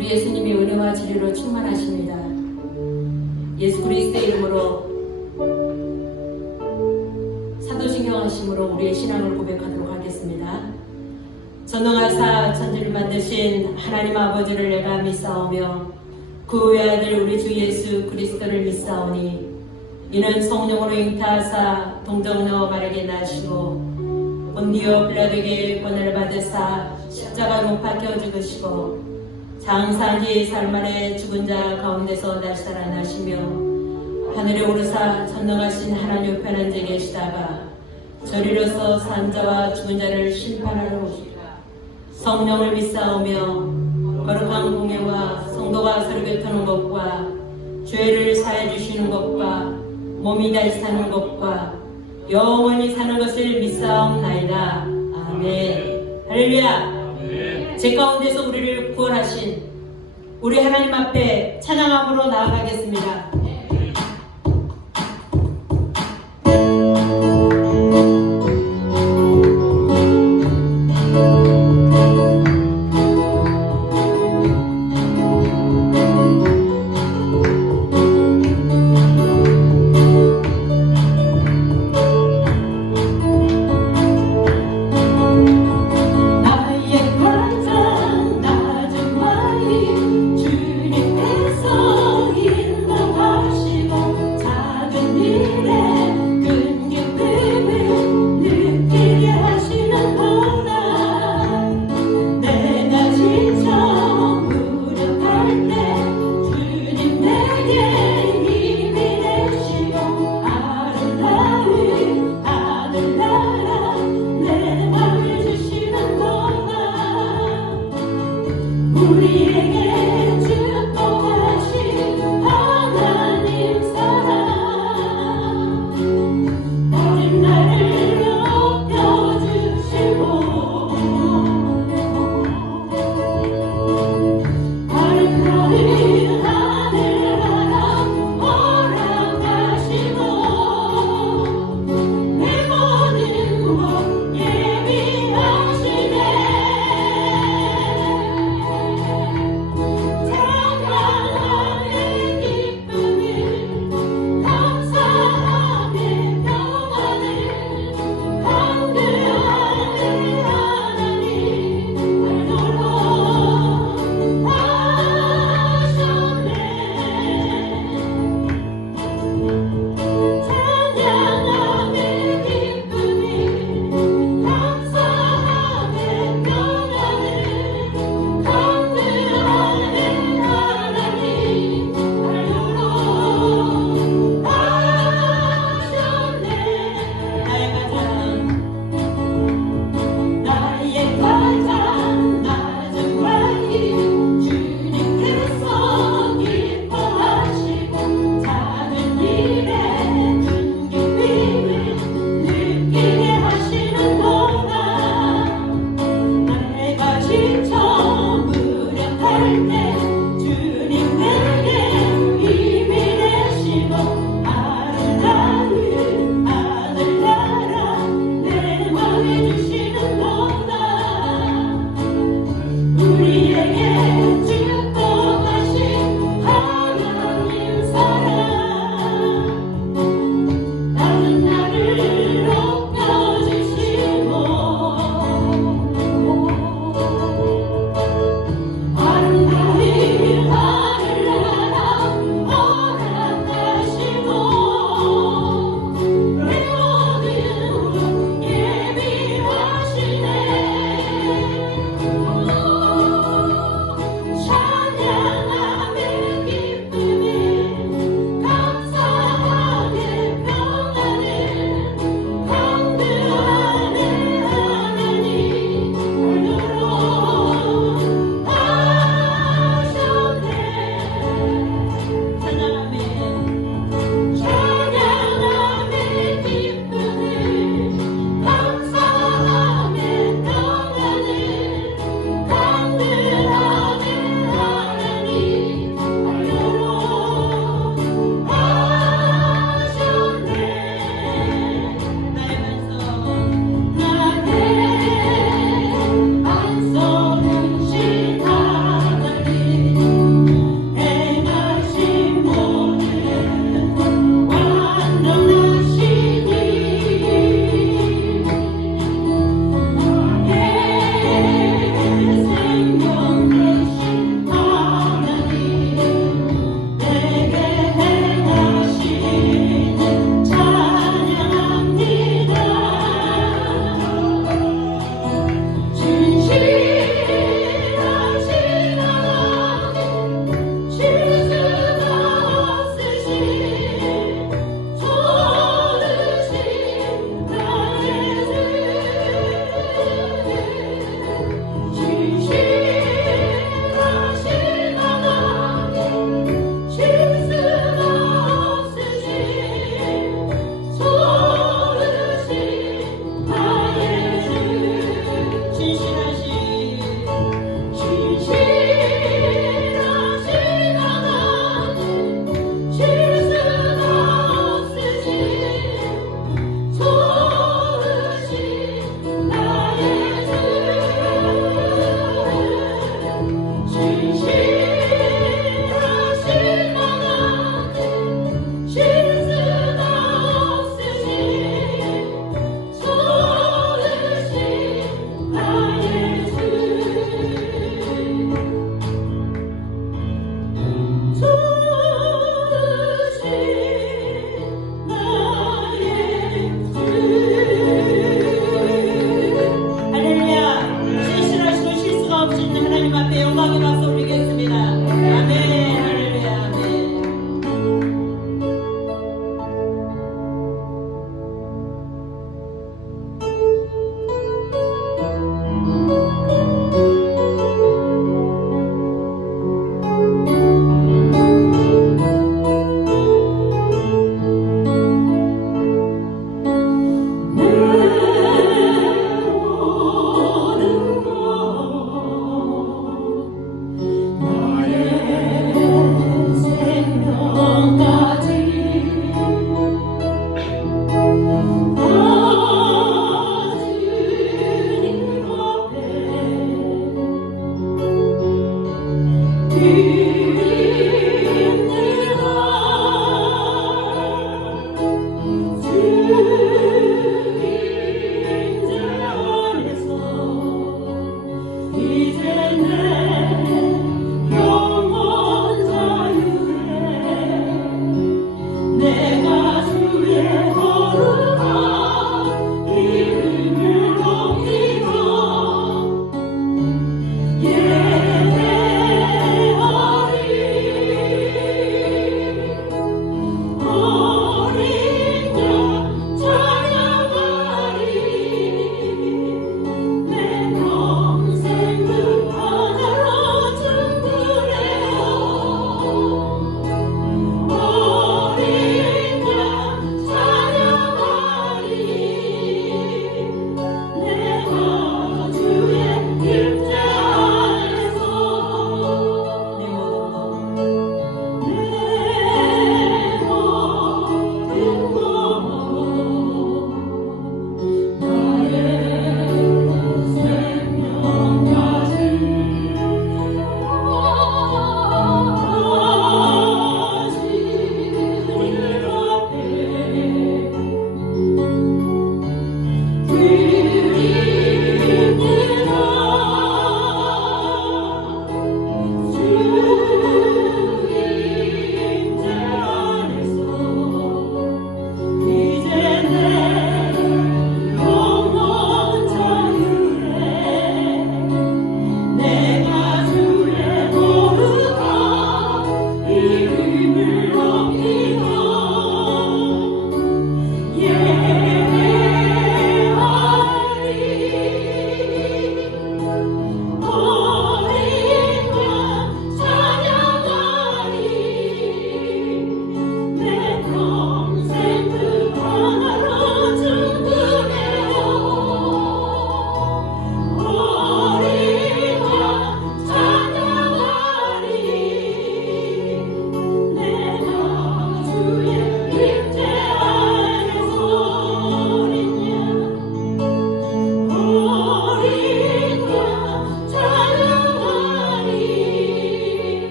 우리 예수님이 은혜와 진리로 충만하십니다. 예수 그리스도의 이름으로 사도신경하심으로 우리의 신앙을 고백하도록 하겠습니다. 전능하사 천지를 만드신 하나님 아버지를 내가 믿사오며 그 외아들 우리 주 예수 그리스도를 믿사오니 이는 성령으로 잉타하사 동정녀 바르게 나시고 본디오 빌라도에게 권한을 받으사 십자가 못 박혀 죽으시고 장사기 살만에 죽은 자 가운데서 다시 살아나시며 하늘에 오르사 전능하신 하나님 우편한 데 계시다가 저리로서 산 자와 죽은 자를 심판하러 오시리라. 성령을 믿사오며 거룩한 공예와 성도가 서로 교통하는 것과 죄를 사해 주시는 것과 몸이 다시 사는 것과 영원히 사는 것을 믿사옵나이다. 아멘. 할렐루야. 제 가운데서 우리를 구원하신 우리 하나님 앞에 찬양함으로 나아가겠습니다.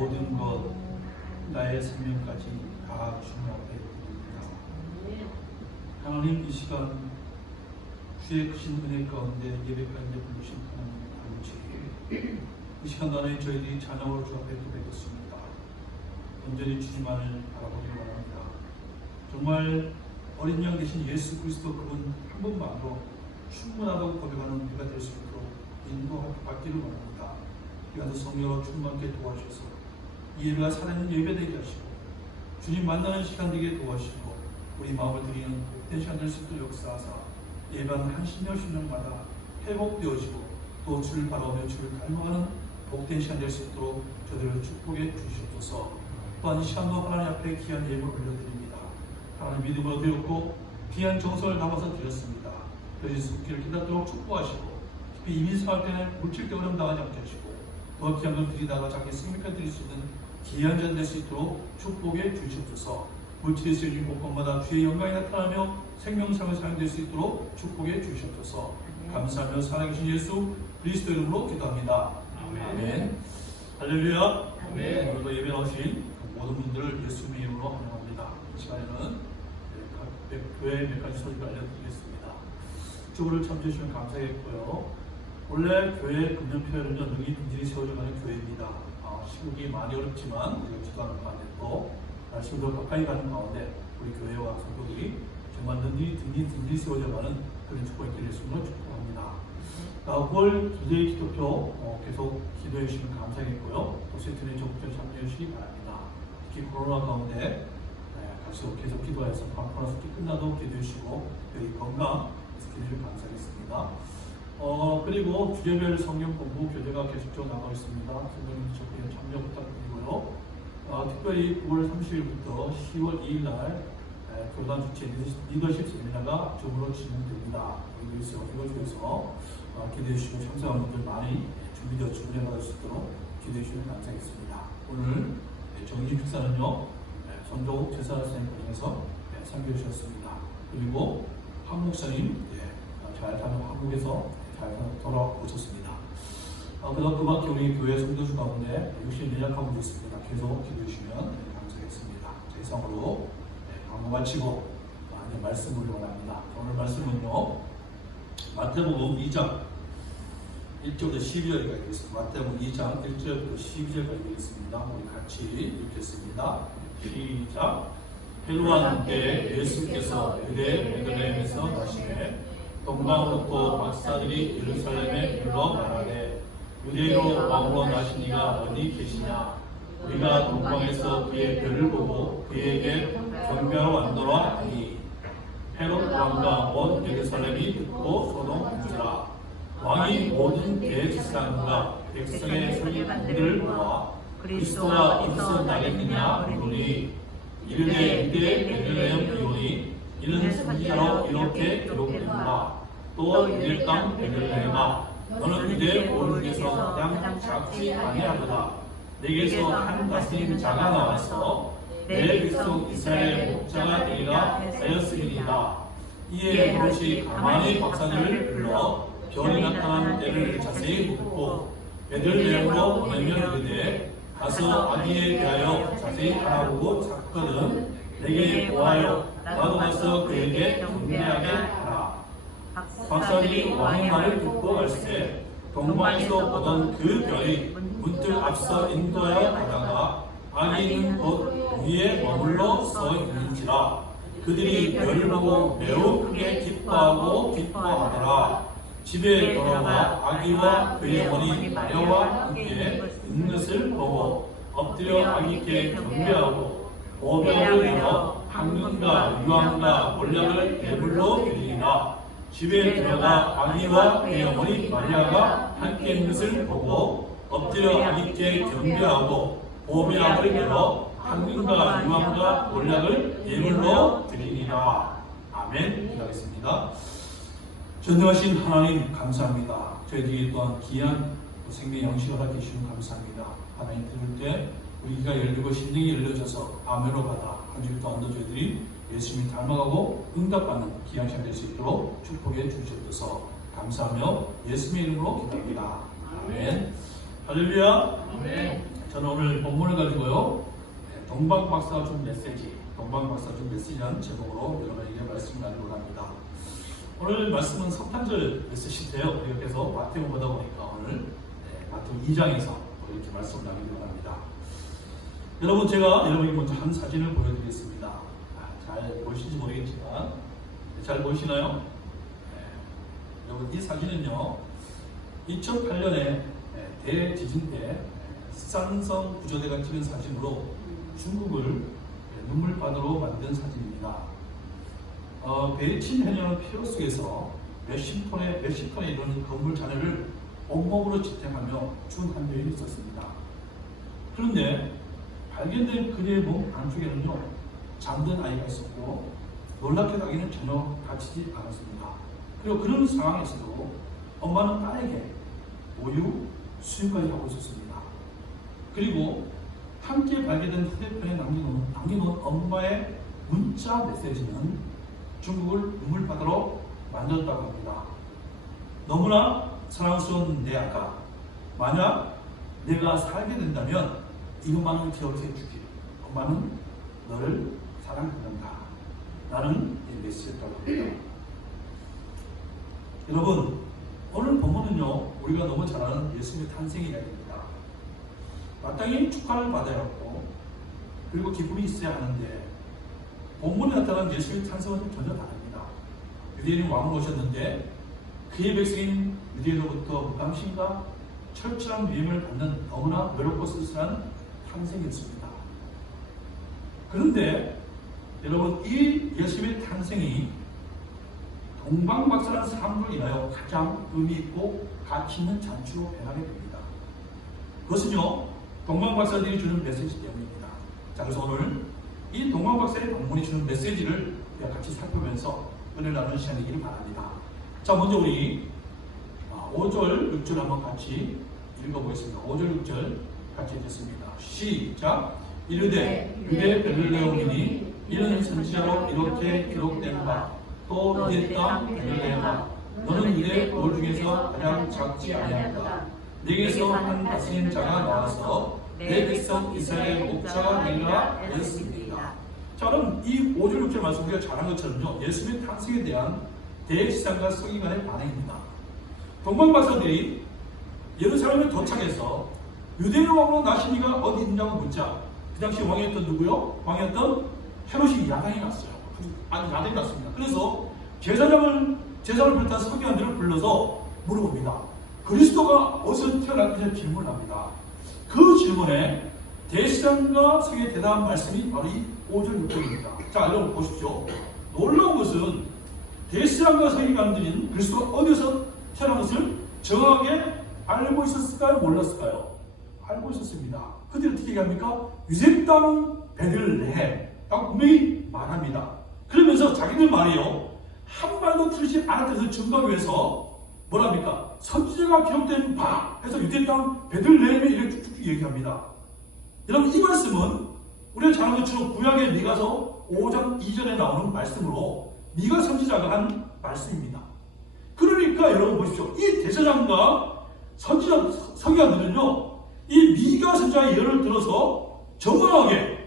모든 것, 나의 생명까지 다 주님 앞에 드립니다. 하나님, 이 시간 주의 크신 은혜 가운데 예배 가운데 부르신 하나님 아버지, 이 시간 안에 저희들이 자녀로 주 앞에 기도했습니다. 온전히 주님만을 바라보기 바랍니다. 정말 어린 양 되신 예수 그리스도 그분 한 분만으로 충분하다고 고백하는 우리가 될 수 있도록 인도받기를 원합니다. 이가서 성령으로 충만케 도와주셔서 이 예배가 살아있는 예배되게 하시고 주님 만나는 시간 되게 도와주시고 우리 마음을 드리는 복된 시간 될 수 있도록 역사하사 예배하는 한 신령마다 회복되어지고 또 주를 바라보며 주를 닮아가는 복된 시간 될 수 있도록 저들을 축복해 주시옵소서. 또한 이 시간도 하나님 앞에 귀한 예물을 올려드립니다. 하나님 믿음으로 드렸고 귀한 정성을 담아서 드렸습니다. 예수 길을 기다도록 축복하시고 깊이 이민 생활 때는 물질적 어려움 당하지 않게 하시고 더 귀한 걸 드리다가 자기 생명까지 드릴 수 있는 귀한 자들 될 수 있도록 축복해 주시옵소서. 물질에 쓰여진 곳곳마다 주의 영광이 나타나며 생명상을 사용될 수 있도록 축복해 주시옵소서. 감사하며 살아계신 예수 그리스도 이름으로 기도합니다. 아멘. 할렐루야. 오늘도 예배 나오신 모든 분들을 예수님의 이름으로 환영합니다. 이 시간에는 각 교회 몇 가지 소식을 알려드리겠습니다. 주부를 참여해주시면 감사하겠고요. 원래 교회 금년표에는요 능히 등질이 세워져가는 교회입니다. 시국이 많이 어렵지만 우리가 기도하는 가운데 또 날씨도 가까이 가는 가운데 우리 교회와 성도들이 정말 능히 등질이 세워져가는 그런 축복의 길을 예수님으로 축복합니다. 9월 기도의 기도표 계속 기도해 주시면 감사하겠고요. 또 세트에 적극적으로 참여해 주시기 바랍니다. 특히 코로나 가운데 같이 계속 기도해서 코로나 스키 끝나도 기도해 주시고 여기 건강 기도해 주시면 감사하겠습니다. 그리고 주제별 성경 공부 교재가 계속적으로 나가고 있습니다. 성도님 적극 참여 부탁드리고요. 특별히 9월 30일부터 10월 2일날 교단 주최 리더십 세미나가 점으로 진행됩니다. 이곳에서 기대해 주시고 참석하는 분들 많이 준비되어 주문해 받을 수 있도록 기대해 주시면 감사하겠습니다. 오늘 정기 축사는요 전도욱 제사선생님 고생해서 참여해 주셨습니다. 그리고 한 목사님 잘 한국에서 잘 돌아오셨습니다. 그다음 그 밖에 우리 교회 성도수 가운데 육신 연약한 분도 있습니다. 계속 기도해 주시면 감사하겠습니다. 자, 이상으로 방송 마치고 말씀을 원합니다. 오늘 말씀은요 마태복음 2장 1절부터 12절까지 읽겠습니다. 마태복음 2장 1절부터 12절까지 읽겠습니다. 우리 같이 읽겠습니다. 시작. 헬로와 함께 예수께서 유대 베들레헴에서 나시매 동방으로부터 박사들이 예루살렘에 불러 말하되 유대로 왕으로 나신 이가 어디 계시냐. 우리가 동방에서 그의 별을 보고 그에게 경배하러 왔노라 하니 헤롯 왕과 온 예루살렘이 듣고 소동한지라. 왕이 모든 대제사장과 백성의 서기관들을 모아 그리스도가 어디서 나겠느냐 물으니 이르되 유대 베들레헴 이오니 이는 선지자로 이렇게 기록된다. 또 유대 땅 베들레헴아 너는 유대 오른에서 가장 작지 아니하도다. 내게서 한 다스린 자가 나와서 내 백성 이스라엘의 목자가 되리라 하였으리이다. 이에 헤롯이 가만히 박사들을 불러 별이 나타난 때를 자세히 묻고 베들레헴으로 보내면 이르되 가서 아기에 대하여 자세히 알아보고 찾거든 내게 보아요. 나도 가서 그에게 경배하게 하라. 박사들이 왕의 말을 듣고 갈새 동방에서 보던 그 별이 문득 앞서 인도하여 가다가 아기는 곧 위에 머물러 서 있는지라. 그들이 별을 보고 매우 크게 기뻐하더라. 집에 돌아와 아기와 그의 어머니 마리아와 함께 있는 것을 보고 엎드려 아기께 경배하고 오병을 열어 황금과 유황과 몰약을 예물로 드리니라. 집에 들어가 아기와 그의 어머니 마리아가 함께 있는 것을 보고 엎드려 아기께 경배하고 보배약을 열어 황금과 유황과 몰약을 예물로 드리니라. 아멘. 기도하겠습니다. 전능하신 하나님 감사합니다. 저희들이 또한 귀한 생명 영식을 하게 해주시면 감사합니다. 하나님 들을 때 우리가 열리고 심령이 열려져서 아멘으로 받아 한 주일 동안도 저희들이 예수님을 닮아가고 응답받는 귀한 시간 될 수 있도록 축복해 주시옵소서. 감사하며 예수님의 이름으로 기도합니다. 아멘. 할렐루야. 아멘. 저는 오늘 본문을 가지고요, 동방박사가 준 메시지, 동방박사가 준 메시지라는 제목으로 여러분에게 말씀을 나누려고 합니다. 오늘 말씀은 석탄절 메시지인데요. 우리가 계속 마태복음 보다 보니까 오늘 마태복음 2장에서 이렇게 말씀을 나누려고 합니다. 여러분, 제가 여러분에게 먼저 한 사진을 보여드리겠습니다. 잘 보이시는지 모르겠지만 잘 보이시나요? 여러분, 이 사진은요, 2008년에 대지진 때 산성 구조대가 찍은 사진으로 중국을 눈물바다로 만든 사진입니다. 베이징 해녀는 폐허 속에서 몇십 톤에 이르는 건물 잔해를 온몸으로 지탱하며 준 한 여인이 있었습니다. 그런데 발견된 그녀의 몸 안쪽에는요, 잠든 아이가 있었고 놀랍게도 아기는 전혀 다치지 않았습니다. 그리고 그런 상황에서도 엄마는 딸에게 모유 수유까지 하고 있었습니다. 그리고 함께 발견된 휴대폰에 남겨놓은 엄마의 문자 메시지는 중국을 눈물바다로 만들었다고 합니다. 너무나 사랑스러운 내 아가, 만약 내가 살게 된다면 이것만을 기억해 주길. 엄마는 너를 사랑한다. 라는 메시지였다고 합니다. 여러분, 오늘 본문은요, 우리가 너무 잘 아는 예수님의 탄생 이야기입니다. 마땅히 축하를 받아야 하고 그리고 기쁨이 있어야 하는데 본문에 나타난 예수님의 탄생은 전혀 다릅니다. 유대인이 왕으로 오셨는데 그의 백성인 유대인으로부터 무감심과 철저한 위임을 받는 너무나 외롭고 쓸쓸한 탄생이었습니다. 그런데 여러분, 이 예수님의 탄생이 동방박사라는 사람으로 인하여 가장 의미 있고 가치 있는 잔치로 변하게 됩니다. 그것은요, 동방박사들이 주는 메시지 때문입니다. 자, 그래서 오늘 이 동방박사의 방문이 주는 메시지를 우리가 같이 살펴보면서 은혜를 나누는 시간이기를 바랍니다. 자, 먼저 우리 5절, 6절 한번 같이 읽어보겠습니다. 5절, 6절 같이 읽겠습니다. 시작! 이르되 유대 베들레헴이니 이는 선지자로 이렇게 기록된 바 또 유대 땅 베들레헴아 너는 유대 돌 중에서 가장 작지 아니하다. 네게서 한 다스린 자가 나와서 내 백성 이스라엘의 목자가 되리라 하였습니다. 자, 그럼 이 5절 6절 말씀 우리가 잘한 것처럼요, 예수님의 탄생에 대한 대시장과 서기관의 반응입니다. 동방박사들이 예루살렘에 도착해서 유대인 왕으로 나신 이가 어디 있냐고 묻자 그 당시 왕이었던 누구요? 왕이었던 헤롯이 야단이 났어요. 아주 야단이 났습니다. 그래서 제사장을 비롯한 서기관들을 불러서 물어봅니다. 그리스도가 어디서 태어났느냐 질문을 합니다. 그 질문에 대시장과 서기의 대답한 말씀이 바로 이 5절 6절입니다. 자, 여러분 보십시오. 놀라운 것은 대시장과 서기관들인 그리스도가 어디서 태어난 것을 정확하게 알고 있었을까요? 몰랐을까요? 알고 있었습니다. 그들이 어떻게 얘기합니까? 유대 땅 베들레헴라고 분명히 말합니다. 그러면서 자기들 말이요, 한 말도 틀리지 않았던 것을 증거하기 위해서 뭐랍니까? 선지자가 기록된 바 해서 유대 땅 베들레헴에 이렇게 쭉쭉 얘기합니다. 여러분, 이 말씀은 우리가 잘 아는 것처럼 구약의 미가서 5장 2절에 나오는 말씀으로 미가 선지자가 한 말씀입니다. 그러니까 여러분 보십시오. 이 대제사장과 서기관들은요, 이 미가 선지자의 예를 들어서 정확하게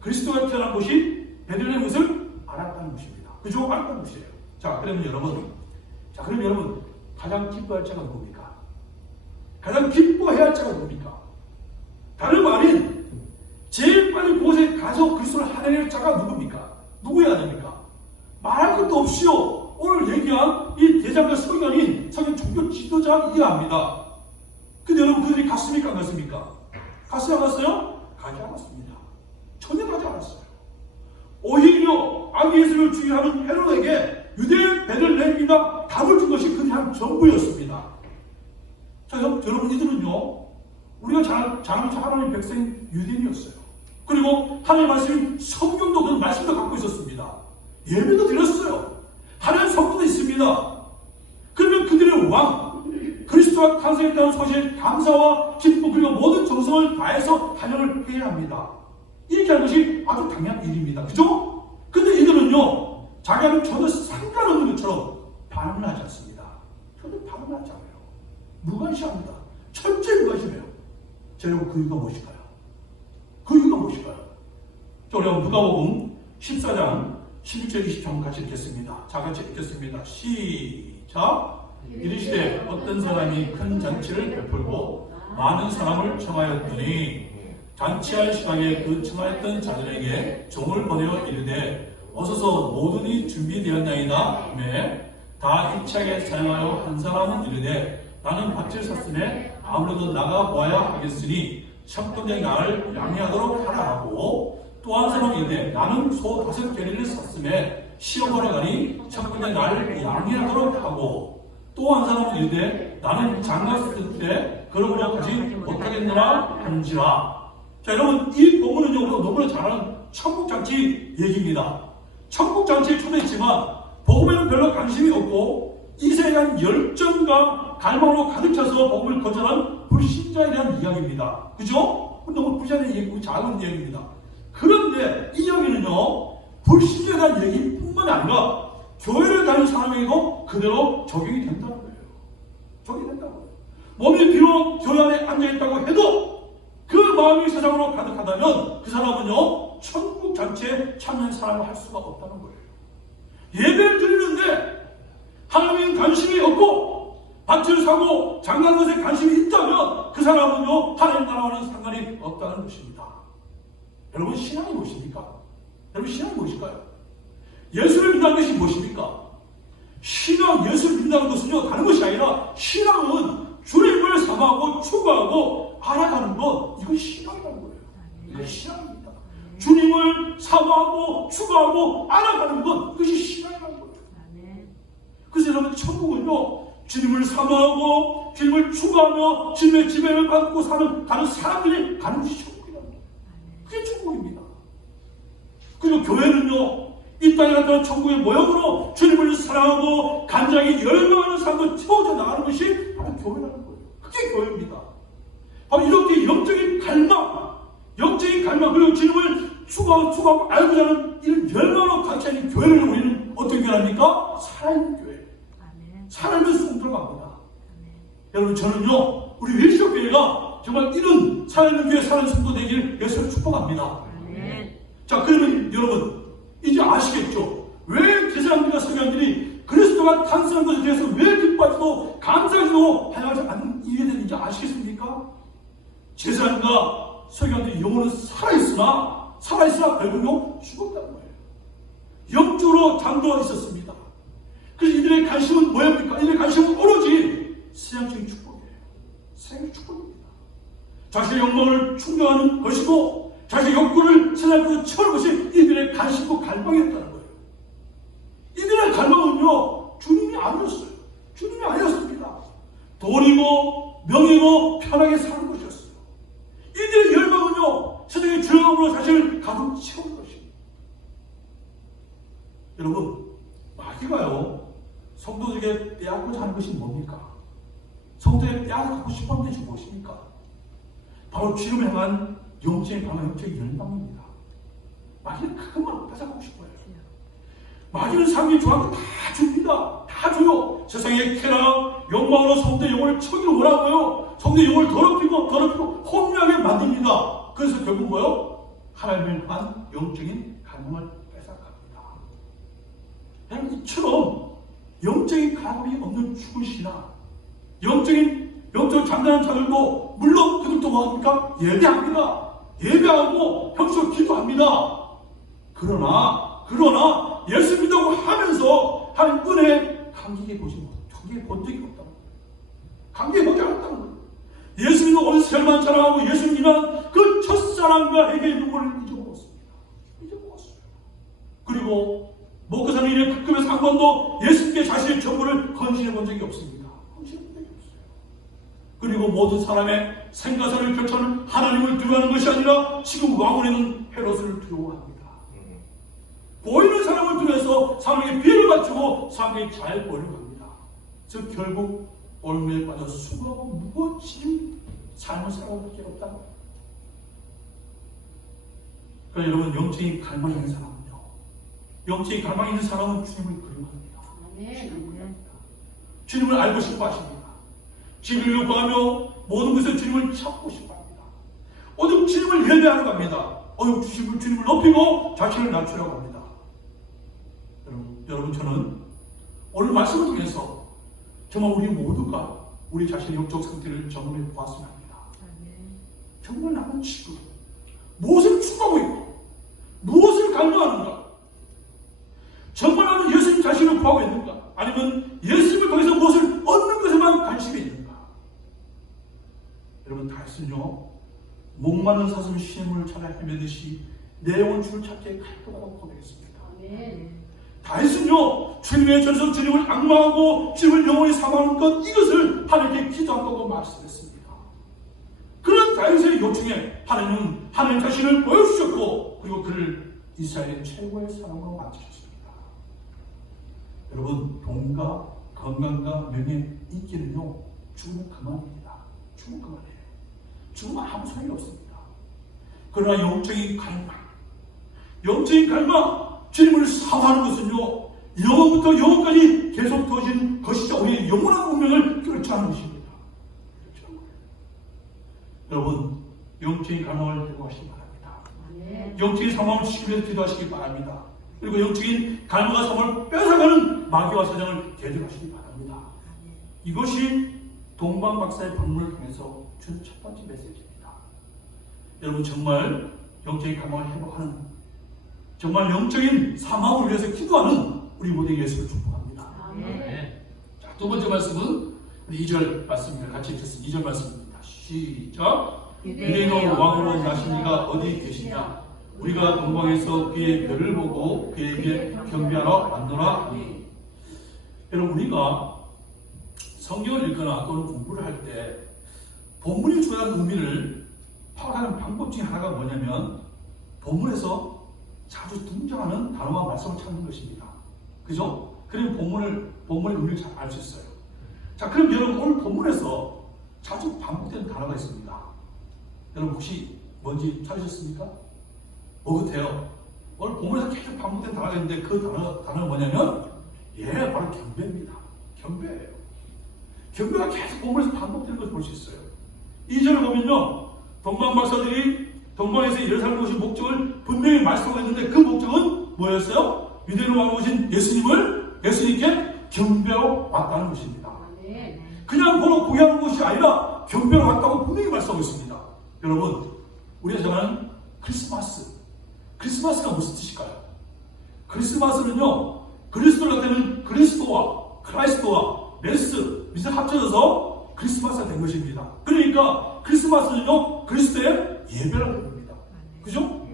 그리스도가 태어난 곳이 베들레헴 것을 알았다는 것입니다. 그죠? 알았다는 것이에요. 자, 그럼 여러분 가장 기뻐할 자가 누굽니까? 가장 기뻐해야 할 자가 누굽니까? 다름 아닌 제일 빨리 그곳에 가서 그리스도를 하나낼 자가 누굽니까? 누구야 됩니까? 말할 것도 없이요, 오늘 얘기한 이 대장과 서기관인 종교 지도자이야 합니다. 근데 여러분, 그들이 갔습니까? 안 갔습니까? 갔어요? 안 갔어요? 가지 않았습니다. 전혀 가지 않았어요. 오히려 아기 예수를 죽이려 하는 헤롯에게 유대 베들레헴이다 답을 준 것이 그들이 한 전부였습니다. 자, 여러분, 이들은요, 우리가 잘 아는 하나님의 백성인 유대인이었어요. 그리고 하나님의 말씀인 성경도 그 말씀도 갖고 있었습니다. 예배도 드렸어요. 하나님 성도도 있습니다. 그러면 그들의 왕 그리스도가 탄생했다는 소식에 감사와 기쁨 그리고 모든 정성을 다해서 찬양을 해야 합니다. 이렇게 하는 것이 아주 당연한 일입니다. 그죠? 근데 이들은요, 자기는 전혀 상관없는 것처럼 반응을 하지 않습니다. 전혀 반응을 하지 않아요. 무관심합니다. 철저히 무관심해요. 자, 여러분, 그 이유가 무엇일까요? 그 이유가 무엇일까요? 자, 우리 누가복음 14장 11절 20절 같이 읽겠습니다. 자, 같이 읽겠습니다. 시작. 이르시되 어떤 사람이 큰 잔치를 베풀고 많은 사람을 청하였더니 잔치할 시간에 그 청하였던 자들에게 종을 보내어 이르되 어서서 모든 이 준비되었나이다 하매 다 일치하게 사용하여 한 사람은 이르되 나는 밭을 샀으매 아무래도 나가 보아야 하겠으니 첫 번째 나를 양해하도록 하라 하고 또 한 사람은 이르되 나는 소 5개리를 샀으매 시험하러 가니 첫 번째 나를 양해하도록 하고 또 한 사람은 이르되 나는 장가 쓸 때 그러므로 가지 못하겠느라 한지라. 자, 여러분, 이 본문은요, 우리가 너무나 잘 아는 천국잔치 얘기입니다. 천국잔치에 초대했지만 복음에는 별로 관심이 없고 이 세상에 대한 열정과 갈망으로 가득 차서 복음을 거절한 불신자에 대한 이야기입니다. 그죠? 너무 부자의 얘기고 작은 얘기입니다. 그런데 이 이야기는요, 불신자에 대한 얘기뿐만 아니라 교회를 다니는 사람에게도 그대로 적용이 된다는 거예요. 적용이 된다고 해요. 몸이 비록 교회 안에 앉아있다고 해도 그 마음이 세상으로 가득하다면 그 사람은요, 천국 잔치에 참여한 사람을 할 수가 없다는 거예요. 예배를 드리는데 하나님 관심이 없고 밭을 사고 장가는 것에 관심이 있다면 그 사람은요, 하나님 나라와는 상관이 없다는 것입니다. 여러분, 신앙이 무엇입니까? 여러분, 신앙이 무엇일까요? 예수를 믿는 것이 무엇입니까? 신앙, 예수를 믿는다는 것은요, 다른 것이 아니라 신앙은 주님을 사모하고 추구하고 알아가는 것, 이건 신앙이라는 거예요. 이건 신앙입니다. 주님을 사모하고 추구하고 알아가는 것, 그것이 신앙이라는 거예요. 그래서 여러분, 천국은요, 주님을 사모하고 주님을 추구하며 주님의 지배를 받고 가는 사람들이 가는 것이 천국이라는 거예요. 그게 천국입니다. 그리고 교회는요, 이 땅에 나타난 천국의 모형으로 주님을 사랑하고 간절하게 열망하는 사람을 채워져 나가는 것이 바로 교회라는 거예요. 그게 교회입니다. 바로 이렇게 영적인 갈망, 그리고 주님을 추구하고 알고자 하는 이런 열망으로 같이 하는 교회를 우리는 어떻게 합니까? 살아있는 교회. 살아있는 성도라고 합니다. 여러분, 저는요, 우리 윌쇼교회가 정말 이런 살아있는 교회, 살아있는 성도 되기를 예수를 축복합니다. 자, 그러면 여러분, 이제 아시겠죠? 왜 제사장들과 서기관들이 그리스도가 탄생한 것에 대해서 왜 기뻐하지도 감사하지도 하지 않는 이유에 대해 이제 아시겠습니까? 제사장과 서기관들이 영혼은 살아있으나 결국은 죽었다는 거예요. 영적으로 장도가 있었습니다. 그래서 이들의 관심은 뭐입니까? 이들의 관심은 오로지 세상적인 축복이에요. 세상의 축복입니다. 자신의 욕망을 충족하는 것이고 자신의 욕구를 세상으로 채우는 것이 이들의 관심과 갈망이었다는 거예요. 이들의 갈망은요, 주님이 아니었어요. 주님이 아니었습니다. 돈이고 명예고 편하게 사는 것이었어요. 이들의 열망은요, 세상의 즐거움으로 자신을 가득 채우는 것입니다. 여러분, 마귀가요, 성도들에게 빼앗고자 하는 것이 뭡니까? 성도에게 빼앗고 싶어하는 것이 무엇입니까? 바로 주님을 향한 영적인 방황, 영적인 열망입니다. 마귀는 그것만 뺏어가고 싶어요. 마귀는 사람이 좋아하는 거 다 줍니다. 다 줘요. 세상의 쾌락, 욕망으로 성도의 영혼을 채우기를 원하고요. 성도의 영혼을 더럽히고 혼미하게 만듭니다. 그래서 결국 뭐요? 하나님을 향한 영적인 갈망을 뺏어갑니다. 여러분, 이처럼 영적인 갈망이 없는 죽은 신앙, 영적으로 잠자는 자들도 물론 그들도 뭐합니까? 예배하고 평소 기도합니다. 그러나 예수 믿다고 하면서 하나님 은혜 감격해 본 적이 없다는 거예요. 감격해 보지 않았다는 거예요. 예수 믿는 온 세상만 자랑하고 예수 믿는 그 첫사랑과 해계의 눈물을 잊어먹었습니다. 그리고 먹고 사는 일에 가끔에서 한 번도 예수님께 자신의 전부를 헌신해 본 적이 없습니다. 그리고 모든 사람의 생가사를 결정하는 하나님을 두려워하는 것이 아니라 지금 왕원에는 헤롯을 두려워합니다. 보이는 사람을 두려워해서 사람에게 비를 바치고 사람에게 잘 보이려고 합니다. 즉 결국 얼굴에 빠져 수고하고 무거워진 삶을 살아갈 수밖에 없다는 거예요. 그러니까 여러분, 영적인 갈망이 있는 사람은요, 영적인 갈망이 있는 사람은 주님을 그리워합니다. 주님을 알고 싶어 하십니다. 주님을 요구하며 모든 것에 주님을 찾고 싶어 합니다. 오직 주님을 예배하러 갑니다. 오직 주님을 높이고 자신을 낮추려고 합니다. 여러분 저는 오늘 말씀을 통해서 정말 우리 모두가 우리 자신의 영적 상태를 점검해 보았으면 합니다. 정말 나는 지금 무엇을 추구하고 있고 무엇을 갈망하는가? 정말 나는 예수님 자신을 구하고 있는가? 아니면 예수님을 통해서 무엇을 얻는 것에만 관심이 있는가? 여러분 다윗은요, 목마른 사슴 시냇물을 찾아 헤매듯이 내 영혼 주를 찾기에 갈등하다고 고백했습니다. 다윗은요, 주님의 전에서 주님을 악마하고 주님을 영원히 사모하는 것, 이것을 하나님께 기도한다고 말씀했습니다. 그런 다윗의 요청에 하나님은 하나님 자신을 보여주셨고, 그리고 그를 이스라엘의 최고의 사람으로 만드셨습니다. 여러분, 돈과 건강과 명예, 인기는요, 죽으면 그만입니다. 죽으면 그만이에요. 죽으면 아무 소용이 없습니다. 그러나 영적인 갈망, 주님을 사모하는 것은요, 영원부터 영원까지 계속 두어진 것이죠. 우리의 영원한 운명을 결정하는 것입니다. 여러분, 영적인 갈망을 해보시기 바랍니다. 영적인 사모함을 지키면서 기도하시기 바랍니다. 그리고 영적인 갈망과 사모를 뺏어가는 마귀와 사장을 대적하시기 바랍니다. 이것이 동방 박사의 방문을 통해서 준 첫 번째 메시지입니다. 여러분 정말 영적인 갈망을 회복하는, 정말 영적인 사망을 위해서 기도하는 우리 모두에게 예수를 축복합니다. 자, 두 번째 말씀은 우리 2절 말씀입니다. 같이 읽겠습니다. 2절 말씀입니다. 시작. 유대인의 왕으로 나신 이가 어디 계시냐? 우리가 동방에서 그의 별을 보고 그에게 경배하러 왔노라 하니. 여러분 우리가 성경을 읽거나 또는 공부를 할 때 본문이 주는 의미를 파악하는 방법 중에 하나가 뭐냐면 본문에서 자주 등장하는 단어와 말씀을 찾는 것입니다. 그죠? 그러면 본문의 의미를 잘 알 수 있어요. 자, 그럼 여러분 오늘 본문에서 자주 반복되는 단어가 있습니다. 여러분 혹시 뭔지 찾으셨습니까? 뭐 같아요? 오늘 본문에서 계속 반복된 단어가 있는데 그 단어는 뭐냐면 바로 경배입니다. 경배예요. 경배가 계속 본문에서 반복되는 것을 볼 수 있어요. 2절을 보면요, 동방 박사들이 동방에서 일을 살고 오신 목적을 분명히 말씀하고 있는데 그 목적은 뭐였어요? 유대인으로 왕 오신 예수님께 경배하러 왔다는 것입니다. 그냥 보러 구경하는 것이 아니라 경배하러 왔다고 분명히 말씀하고 있습니다. 여러분, 우리가 정하는 크리스마스가 무슨 뜻일까요? 크리스마스는요, 그리스도를 나타내는 크라이스트와 메스, 미세 합쳐져서 크리스마스가 된 것입니다. 그러니까 크리스마스는요, 그리스도의 예배라는 겁니다. 그죠?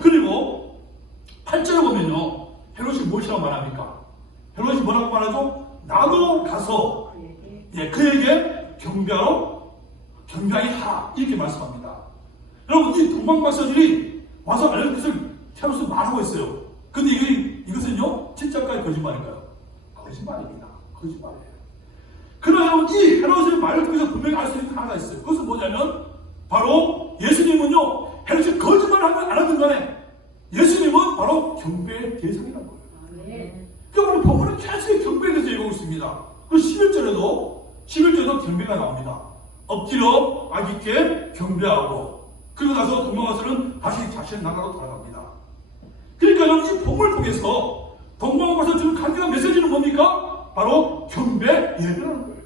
그리고 8절에 보면요, 헤롯이 무엇이라고 말합니까? 헤롯이 뭐라고 말하죠? 나도 가서 그에게 경배하게 하라, 이렇게 말씀합니다. 여러분, 이 동방 박사들이 와서 알려준 것을 헤롯은 말하고 있어요. 근데 이것은요, 진짜일까요? 거짓말일까요? 거짓말입니다. 거짓말이에요. 그러나 여러분, 이 헤롯의 말을 통해서 분명히 알 수 있는 하나가 있어요. 그것은 뭐냐면 바로 예수님은요, 헤롯이 거짓말을 안 하는 간에 예수님은 바로 경배의 대상이라는 거예요. 그러니까 우리 본문은 계속 경배에 대해서 얘기하고 있습니다. 그 11절에도 경배가 나옵니다. 엎드려 아기께 경배하고, 그리고 나서 동방박사는 다시 자신의 나라로 돌아갑니다. 그러니까 여러분, 이 본문을 통해서 동방박사 주는 간결한 메시지는 뭡니까? 바로 경배 예배라는 거예요.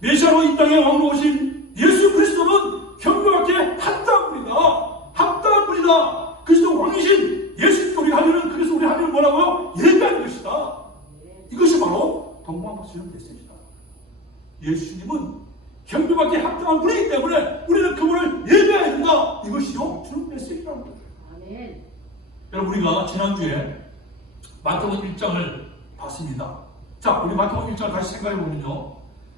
메시아로 이 땅에 왕으로 오신 예수 그리스도는 경배밖에 합당한 분이다. 그리스도 왕이신 예수님께 우리가 하려는, 그래서 우리 하려는 뭐라고요? 예배하는 것이다. 이것이 바로 동방박사 주는 메시지다. 예수님은 경배받기에 합당한 분이기 때문에 우리는 그분을 예배해야 된다. 이것이요, 주는 메시지라는 거예요. 여러분, 우리가 지난주에 마태복음 1장을 봤습니다. 자, 우리 마태복음 1장을 다시 생각해 보면요,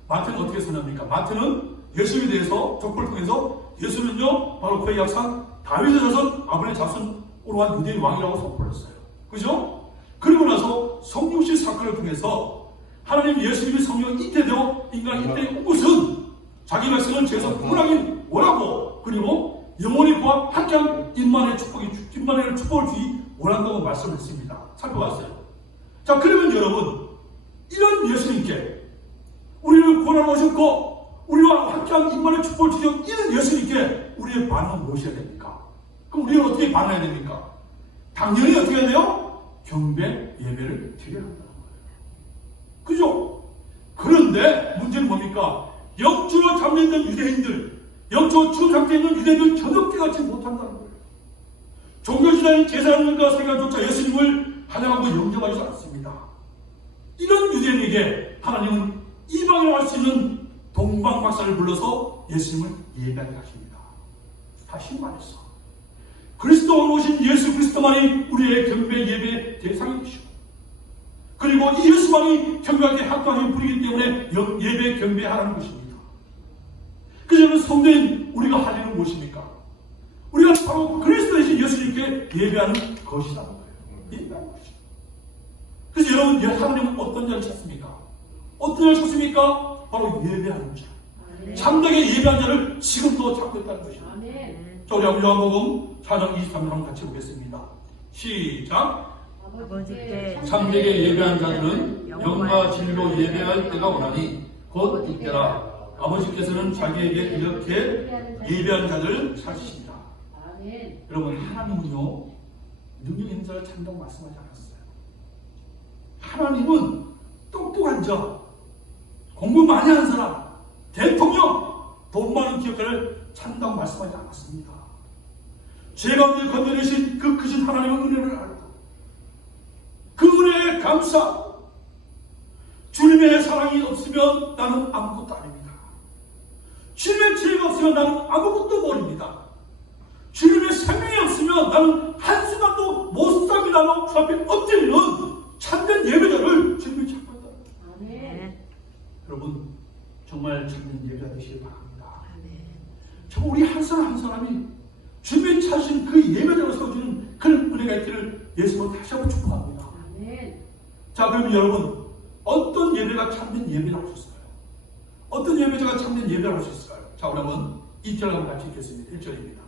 마태는 어떻게 선언합니까? 마태는 예수에 대해서 족보를 통해서 예수는요, 바로 그의 약산 다윗의 자손 아브라함의 자손으로 한 유대의 왕이라고 선포를 했어요. 그죠? 그리고 나서 성육신 사건을 통해서 하나님 예수님이 성령 잉태되어 인간 잉태에 온 것은 자기 백성을 죄에서 구원하기 원하고, 그리고 영원히 그와 함께한 임마누엘 축복을 주기 원한다고 말씀했습니다. 살펴봤어요. 자, 그러면 여러분, 이런 예수님께 우리를 구원하러 오셨고 우리와 함께 깜짝 임마의 축복을 주셔 이런 예수님께 우리의 반응은 무엇이어야 됩니까? 그럼 우리는 어떻게 반응해야 됩니까? 당연히 어떻게 해야 돼요? 경배 예배를 드려야 한다는 거예요. 그죠? 그런데 문제는 뭡니까? 영적으로 잠재있는 유대인들, 영적으로 죽은 상태에 있는 유대인들 전혀 깨닫지 못한다는 거예요. 종교신앙인 제사장들과 세관조차 예수님을 환영하고 영접하지 않습니다. 이런 유대인에게 하나님은 이방인을 할 수 있는 동방박사를 불러서 예수님을 예배하게 하십니다. 다시 말해서 그리스도로 오신 예수 그리스도만이 우리의 경배 예배의 대상이시고, 그리고 이 예수만이 경배하게 합당한 분이기 때문에 예배 경배하라는 것입니다. 그래서 성도인 우리가 할 일은 무엇입니까? 우리가 바로 그리스도이신 예수님께 예배하는 것이라는 거예요. 예배하는 것이죠. 그래서 여러분, 하나님은 어떤 자를 찾습니까? 어떤 자를 찾습니까? 바로 예배하는 자. 참되게 예배한 자를 지금도 찾고 있다는 것입니다. 자, 우리 요한복음 4장 23절 한번 같이 보겠습니다. 시작. 아버지께 참되게 예배한 자들은 영과 진리로 예배할 때가 오나니 곧 이때라. 아버지께서는 자기에게 이렇게 예배한 자들을 찾으십니다. 여러분, 하나님은요 능력 있는 자를 찾는다고 말씀하지 않았어요. 하나님은 똑똑한 자, 공부 많이 하는 사람, 대통령, 돈 많은 기업가를 찾는다고 말씀하지 않았습니다. 죄 가운데 건져내신 그 크신 하나님의 은혜를 알고 그 은혜에 감사하고 주님의 사랑이 없으면 나는 아무것도 아닙니다. 주님의 지혜가 없으면 나는 아무것도 모릅니다. 주님의 생명이 없으면 나는 한순간도 못 삽니다라고 주 앞에 엎드리는 참된 예배자를 주님이 찾고 있다. 여러분, 정말 참된 예배자 되시길 바랍니다. 정말 우리 한 사람 한 사람이 주님이 찾으신 그 예배자로 세워주는 그런 은혜가 있기를 예수님으로 다시 한번 축복합니다. 자, 그러면 여러분, 어떤 예배가 참된 예배를 할 수 있을까요? 어떤 예배자가 참된 예배를 할 수 있을까요? 자, 우리 한번 2절 한번 같이 읽겠습니다. 1절입니다.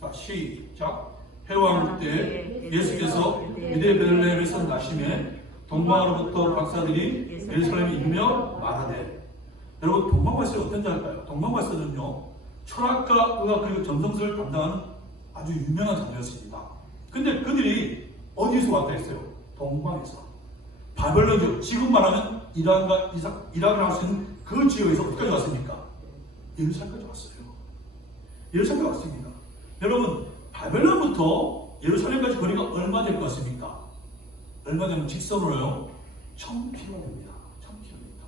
자, 시작. 헤롯 때 예수께서 유대 베들레헴에서 나심에 동방으로부터 박사들이 예루살렘에 이르며 말하되. 여러분, 동방박사는 어떤 자일까요? 동방박사는요 철학과 의학 그리고 점성술을 담당하는 아주 유명한 자녀였습니다. 근데 그들이 어디서 왔다 했어요? 동방에서. 바벨론주, 지금 말하면 이란을 할 수 있는 그 지역에서 어디까지 왔습니까? 예루살렘까지 왔어요. 예루살렘까지 왔습니다. 여러분, 바벨론부터 예루살렘까지 거리가 얼마 될 것 같습니까? 얼마 되면 직선으로요 1000km 됩니다. 1000km.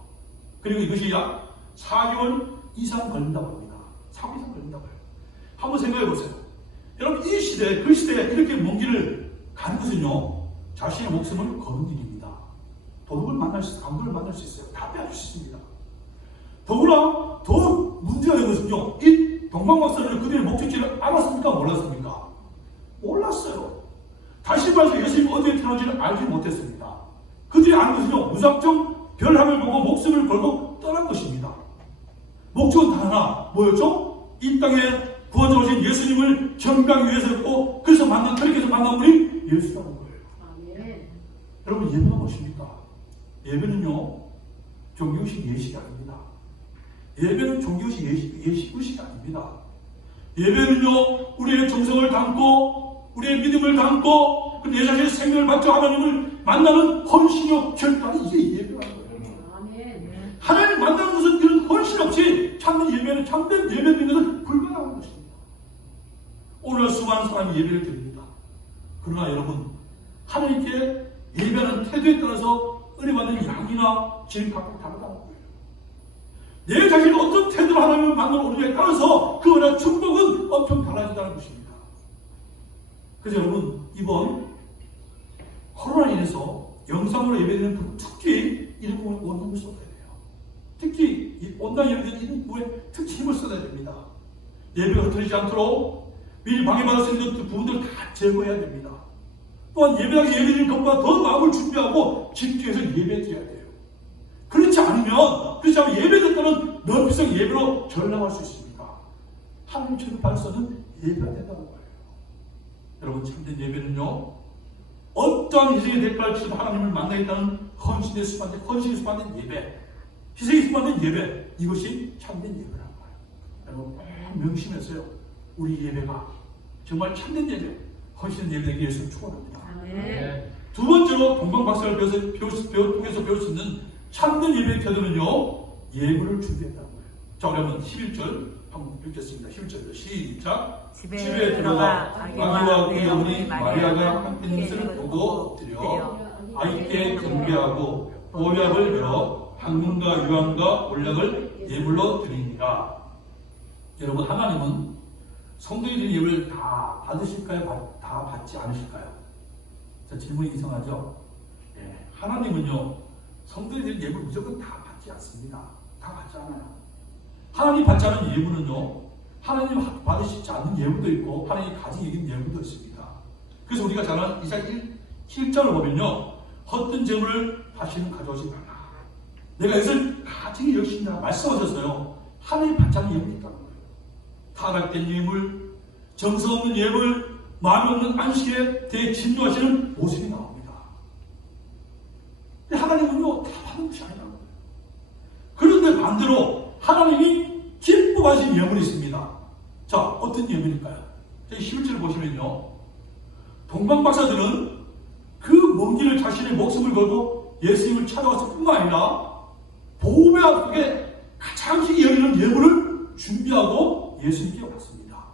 그리고 이것이 약 4개월 이상 걸린다고 합니다. 4개월 이상 걸린다고 해요. 한번 생각해 보세요. 여러분, 이 시대, 그 시대에 이렇게 먼 길을 가는 것은요 자신의 목숨을 거는 일입니다. 도둑을 만날 수 있어요. 강도를 만날 수 있어요. 다 빼앗을 수 있습니다. 더구나 더 문제가 되는 것은요, 이 동방박사들은 그들의 목적지를 알았습니까? 몰랐습니까? 몰랐어요. 다시 말해서 예수님이 어디에 태어난지를 알지 못했습니다. 그들이 아는 것은요, 무작정 별함을 보고 목숨을 걸고 떠난 것입니다. 목적은 다 하나, 뭐였죠? 이 땅에 구원자 오신 예수님을 전가하기 위해서였고, 그래서 그렇게 해서 만난 분이 예수라는 거예요. 아멘. 여러분, 예배가 무엇입니까? 예배는요 종교식 예식이 아닙니다. 예배는 종교식 예식이 아닙니다. 예배는요 우리의 정성을 담고 우리의 믿음을 담고 내 자신의 생명을 바쳐 하나님을 만나는 헌신이요 결단이 이게 예배라는 거예요. 아멘. 하나님 만나는 것은 이런 헌신 없이 참된 예배는 참된 예배는 것은 불가능한 것입니다. 오늘 수많은 사람이 예배를 드립니다. 그러나 여러분, 하나님께 예배하는 태도에 따라서 은혜 받는 양이나 질이 각각 다르다는 거예요. 내 자신이 어떤 태도로 하나님을 만나러 오느냐에 따라서 그 은혜와 축복은 엄청 달라진다는 것입니다. 그래서 여러분, 이번 코로나로 인해서 영상으로 예배드리는 분, 특히 이런 부분에 원룸을 쏟아야 돼요. 특히 이 온라인 예배드리는 이런 부분에 특히 힘을 쏟아야 됩니다. 예배가 흩어지지 않도록 미리 방해받을 수 있는 부분들을 다 제거해야 됩니다. 또한 예배하기 예배드리는 것보다 더 마음을 준비하고 집중해서 예배드려야 돼요. 그렇지 않으면 예배드렸다는 넓이성 예배로 전락할 수 있습니다. 하나님 취급할수는 예배가 된다는 거예요. 여러분, 참된 예배는요 어떠한 희생의 대가를 치르고 하나님을 만나겠다는 헌신의 수반된 예배, 희생의 수반된 예배, 이것이 참된 예배라는 거예요. 여러분 명심했어요. 우리 예배가 정말 참된 예배, 헌신된 예배되기 위해서 축원합니다. 두 번째로 동방박사를 통해서 배울 수 있는 참된 예배의 태도는요, 예물을 준비했다는 거예요. 자, 우리 한번 11절 한번 읽겠습니다. 11절 시작. 집에 들어가 아기와 그의 어머니 마리아가 함께 있는 것을 보고 엎드려 아이께 경배하고 보약을 열어 황금과 유황과 올약을 예물로 드리니라. 여러분, 하나님은 성도에 드린 예물을 다 받으실까요? 다 받지 않으실까요? 자, 질문이 이상하죠? 네, 하나님은요, 성도에 드린 예물 무조건 다 받지 않습니다. 다 받지 않아요. 하나님 받지 않은 예물은요, 하나님 받으시지 않는 예물도 있고 하나님이 가지고 있는 예물도 있습니다. 그래서 우리가 잘 아는 이사야 1절을 보면요, 헛된 재물을 다시는 가져오지 말라. 내가 이것을 가지고 여기신다 말씀하셨어요. 하나님 받지 않는 예물이 있다는 거예요. 타락된 예물, 정성 없는 예물, 마음 없는 안식에 대해 진노하시는 모습이 나옵니다. 근데 하나님은요, 다 받는 것이 아니라는 거예요. 그런데 반대로 하나님이 기뻐하신 예물이 있습니다. 자, 어떤 예물일까요? 11절을 보시면요, 동방박사들은 그 먼 길을 자신의 목숨을 걸고 예수님을 찾아왔을 뿐만 아니라 보배 앞에 가장 희귀 여기는 예물을 준비하고 예수님께 왔습니다.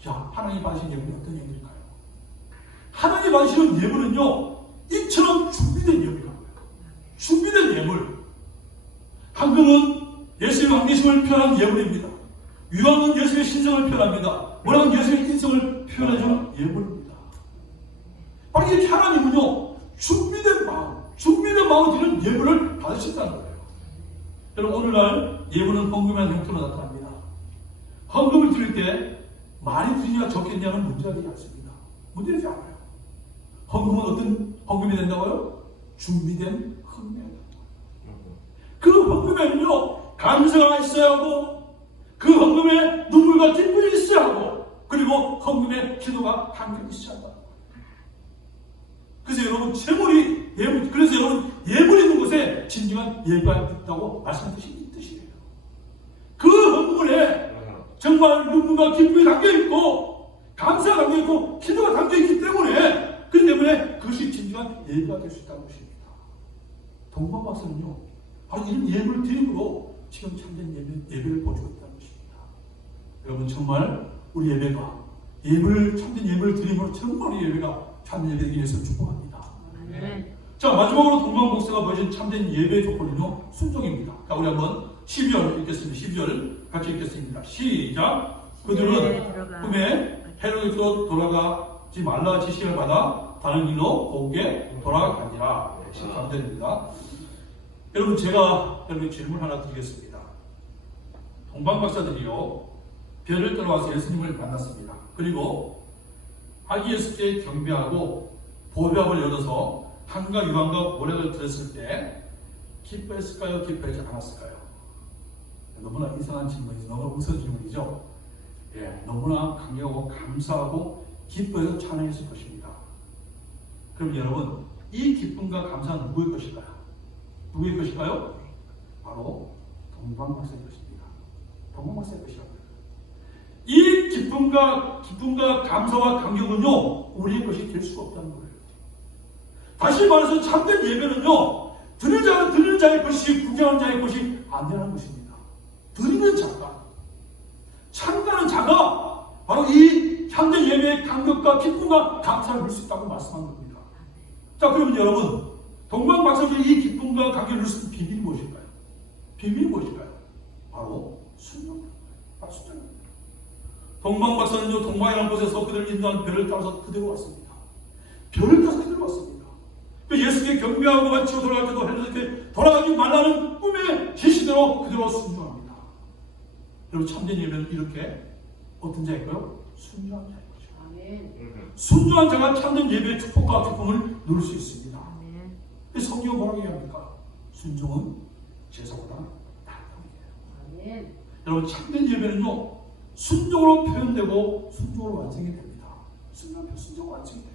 자, 하나님 받으신 예물이 어떤 예물일까요? 하나님 받으시는 예물은요, 이처럼 준비된 예물이라고요. 준비된 예물. 황금은 예수님의 왕계심을 표현한 예물입니다. 유황은 예수님의 신성을 표현합니다. 모락은 예수님의 인성을 표현해주는 예물입니다. 바로 이렇게 하나님은요, 준비된 마음을 드리는 예물을 받으신다는 거예요. 여러분, 오늘날 예물은 헌금이라는 형태로 나타납니다. 헌금을 드릴 때 많이 드리냐 적겠냐는 문제가 되지 않습니다. 문제되지 않아요. 헌금은 어떤 헌금이 된다고요? 준비된 헌금이 된다고요. 그 헌금에는요, 감사가 있어야 하고, 그 헌금에 눈물과 기쁨이 있어야 하고, 그리고 헌금에 기도가 함께 있어야 한다. 그래서 여러분, 그래서 여러분, 예물이 있는 곳에 진정한 예배가 있다고 말씀하신 이 뜻이에요. 그 헌금에 정말 눈물과 기쁨이 담겨있고, 감사가 담겨있고, 기도가 담겨있기 때문에, 그 때문에 그것이 진정한 예배가 될 수 있다는 것입니다. 동방박사는요, 바로 이런 예물을 드림으로 지금 참된 예배를 보여주고 있다는 것입니다. 여러분, 정말 우리 예배가 참된 예배를 드림으로 정말 우리 예배가 참된 예배되기 위해서 축복합니다. 자, 마지막으로 동방박사가 보여준 참된 예배의 조건은요, 순종입니다. 자, 우리 한번 12절 읽겠습니다. 12절 같이 읽겠습니다. 시작. 그들은 꿈에 헤로데스로 돌아가지 말라 지시를 받아 다른 길로 고국에 돌아가니라. 13절입니다. 여러분, 제가 여러분 질문 하나 드리겠습니다. 동방박사들이요, 별을 따라와서 예수님을 만났습니다. 그리고 아기 예수께 경배하고 보배압을 열어서 한과 유황과 모략을 드렸을 때 기뻐했을까요? 기뻐하지 않았을까요? 너무나 이상한 질문이죠. 너무나 우스운 질문이죠. 예, 너무나 강력하고 감사하고 기뻐해서 찬양했을 것입니다. 그럼 여러분, 이 기쁨과 감사는 누구의 것일까요? 누구의 것일까요? 바로 동방박사의 것입니다. 동방박사의 것이라고요. 이 기쁨과 감사와 감격은요, 우리의 것이 될 수가 없다는 거예요. 다시 말해서 참된 예배는요, 드리는 자의 것이 구경하는 자의 것이 아니라는 것입니다. 드리는 자가, 참가하는 자가 바로 이 참된 예배의 감격과 기쁨과 감사를 누릴 수 있다고 말씀한 겁니다. 자, 그러면 여러분, 동방박사들이 이 기쁨과 감격을 누릴 수 있는 비밀이 무엇일까요? 비밀이 무엇일까요? 바로 순종입니다. 바로 순종입니다. 동방박사는요, 동방이라는 곳에서 그들을 인도하는 별을 따라서 그대로 왔습니다. 별을 따라서 그대로 왔습니다. 예수께 경배하고 마치고 돌아갈 때도 헤로데스께 돌아가지 말라는 꿈의 지시대로 그대로 순종합니다. 여러분, 참된 예배는 이렇게 어떤 자일까요? 순종한 자인 거죠. 순종한 자가 참된 예배의 축복과 기쁨을 누릴 수 있습니다. 성경은 뭐라고 얘기합니까? 순종은 제사보다 나은. 여러분, 참된 예배는요, 순종으로 표현되고 순종으로 완성이 됩니다. 순종으로 완성이 돼요.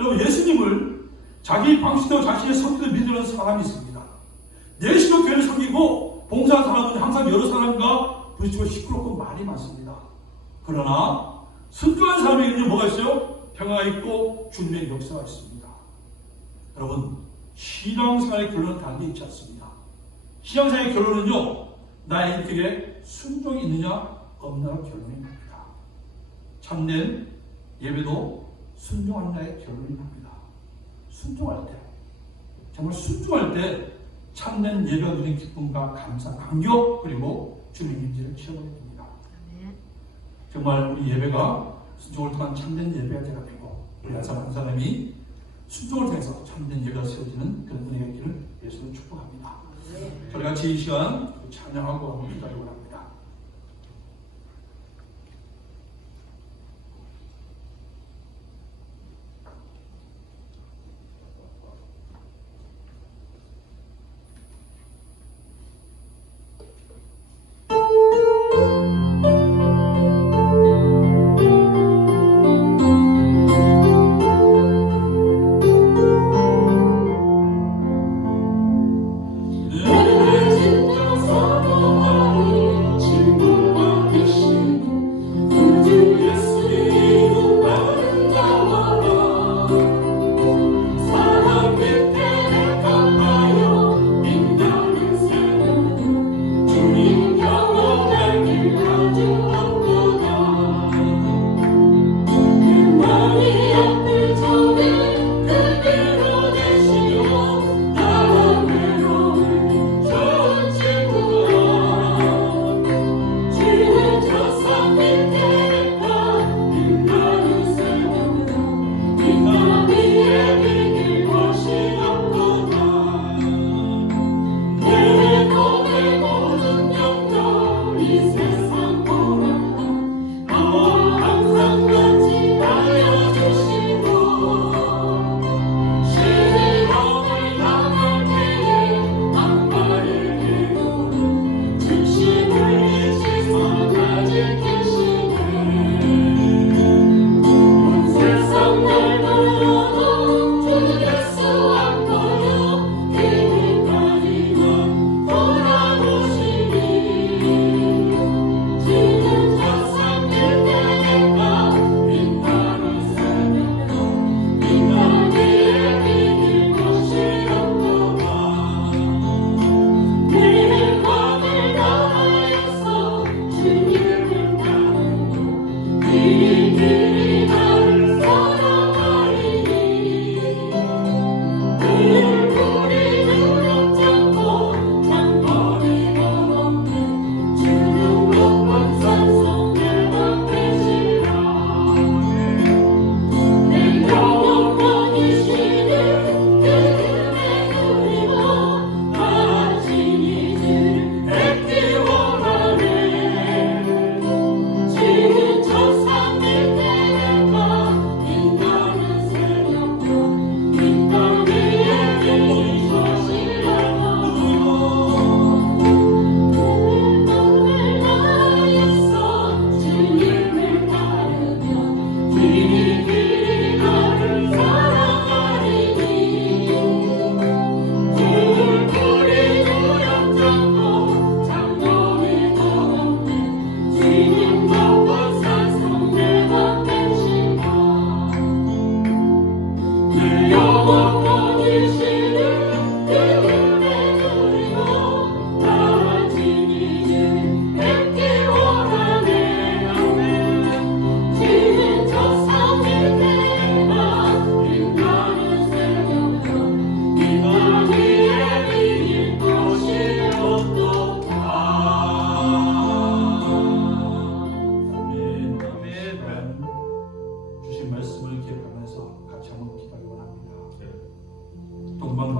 여러분, 예수님을 자기 방식대로 자신의 성기를 믿으려는 사람이 있습니다. 내시도 교회를 섬기고 봉사하는 사람은 항상 여러 사람과 우리 집은 시끄럽고 말이 많습니다. 그러나 순종한 사람에게는 뭐가 있어요? 평화가 있고 주님의 역사가 있습니다. 여러분, 신앙생활의 결론은 단계 있지 않습니다. 신앙생활의 결론은요, 나의 인격에 순종이 있느냐 없느냐가 결론입니다. 참된 예배도 순종하는 자의 결론입니다. 순종할 때, 정말 순종할 때 참된 예배가 주는 기쁨과 감사, 감격, 그리고 주님의 임재를 체험하게 됩니다. 정말 우리 예배가 순종을 통한 참된 예배가 되고, 우리 한 사람이 순종을 통해서 참된 예배가 세워지는 그런 은혜가 있기를 예수를 축복합니다. 저희 같이 이 시간 찬양하고 기다리고 합니다.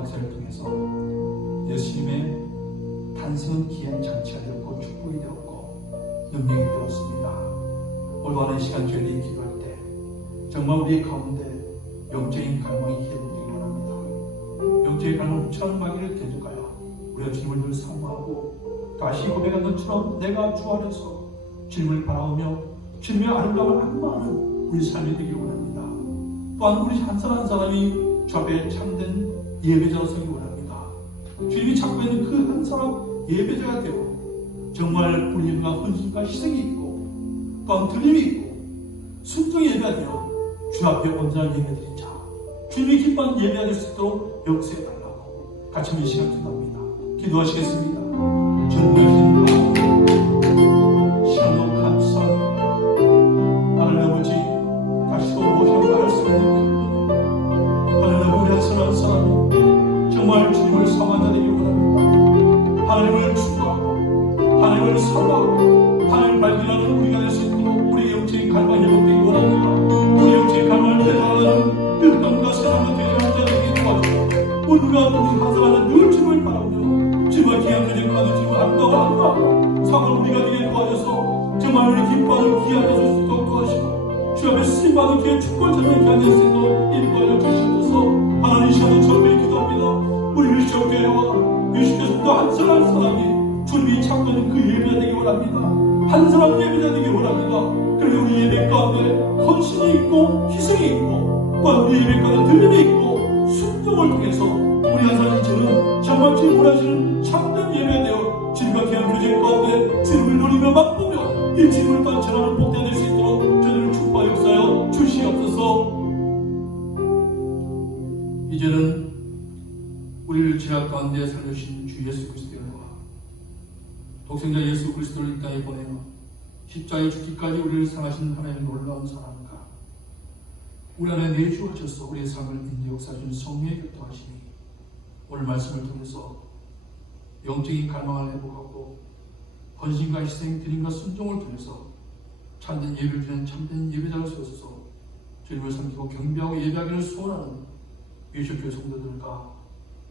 박사를 통해서 예수님의 탄생은 기한 장치가 되었고 축복이 되었고 능력이 되었습니다. 올바른 시간 저희들이 기도할 때 정말 우리의 가운데 영적인 갈망이 희생되기 원합니다. 영적인 갈망 훔쳐나가기를 대적하여 우리가 주님을 늘 사모하고 다시 고백한 것처럼 내가 주 안에서 주님을 바라보며 주님의 아름다움을 안무하는 우리 삶이 되기를 원합니다. 또한 우리 한 사람 한 사람이 주 앞에 참된 예배자가 되기 원합니다. 주님이 찾고 있는 그 한 사람 예배자가 되어 정말 우리가 헌신과 희생이 있고 또한 드림이 있고 순종의 예배가 되어 주 앞에 온전한 예배드린 자, 주님이 기뻐하는 예배가 될 수 있도록 역사해달라고 같이 한번 이 시간 기도합니다. 기도하시겠습니다. 전능하신 시간도 감사합니다. 하나님 아버지, 다시도 무엇이라고 말할 수 없는 하나님 우리 한 사람 한 사람이 정말 주님을 사모하는 되길 원합니다. 하나님을 추구하고 하나님을 사랑하고 하나님을 발견하는 우리가 될 수 있도록 우리의 영적인 갈망이 회복되기 원합니다. 우리 영적인 갈망을 회복하는 그 땅과 세상과 되는 자들에게 도와주고 우리가 우리 한 사람은 늘 주님을 바라며 주님과 귀한 은혜받는 주님을 안다고 상을 우리가 되게 도와줘서 정말 우리 기뻐하는 귀한 것을 수 있도록 도와주시고 주 앞에 쓰임받은 귀한 축복을 전하는 귀한 것을 수 있도록 인도하여 주시옵소서. 하나님 시간을 저를 기도합니다. 우리 유시교회와 유시교회도 한 사람 한 사람이 주님이 찾는 그 예배가 되기 원합니다. 한 사람 예배가 되기 원합니다. 그리고 우리 예배 가운데 헌신이 있고 희생이 있고 또한 우리 예배 가운데 들림이 있고 순종을 통해서 우리 한 사람 이제는 정말 주님 원하시는 참된 예배가 되어 주님과 귀한 교제 가운데 주님을 누리며 맛보며 이 주님을 또한 전하는 복되가 될 수 있도록 저들을 축복하 역사여 주시옵소서. 이제는 우리를 지각 가운데 살려주신 주 예수 그리스도의 은혜와 독생자 예수 그리스도를 이 땅에 보내어 십자가에 죽기까지 우리를 사랑하신 하나님의 놀라운 사랑과 우리 안에 내주어져서 우리의 삶을 인도 역사하신 성령의 교통하심이 오늘 말씀을 통해서 영적인 갈망을 회복하고 헌신과 희생, 드림과 순종을 통해서 참된 예배를 드리는 참된 예배자를 세워서 주님을 섬기고 경배하고 예배하기를 소원하는 유시교회 성도들과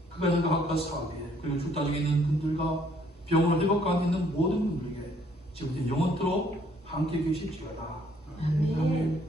그가정과 학과 사회 그리고 죽다중에 있는 분들과 병으로 회복 가운데 있는 모든 분들에게 지금부터 영원토록 함께 계실지어다. 아멘. 아멘.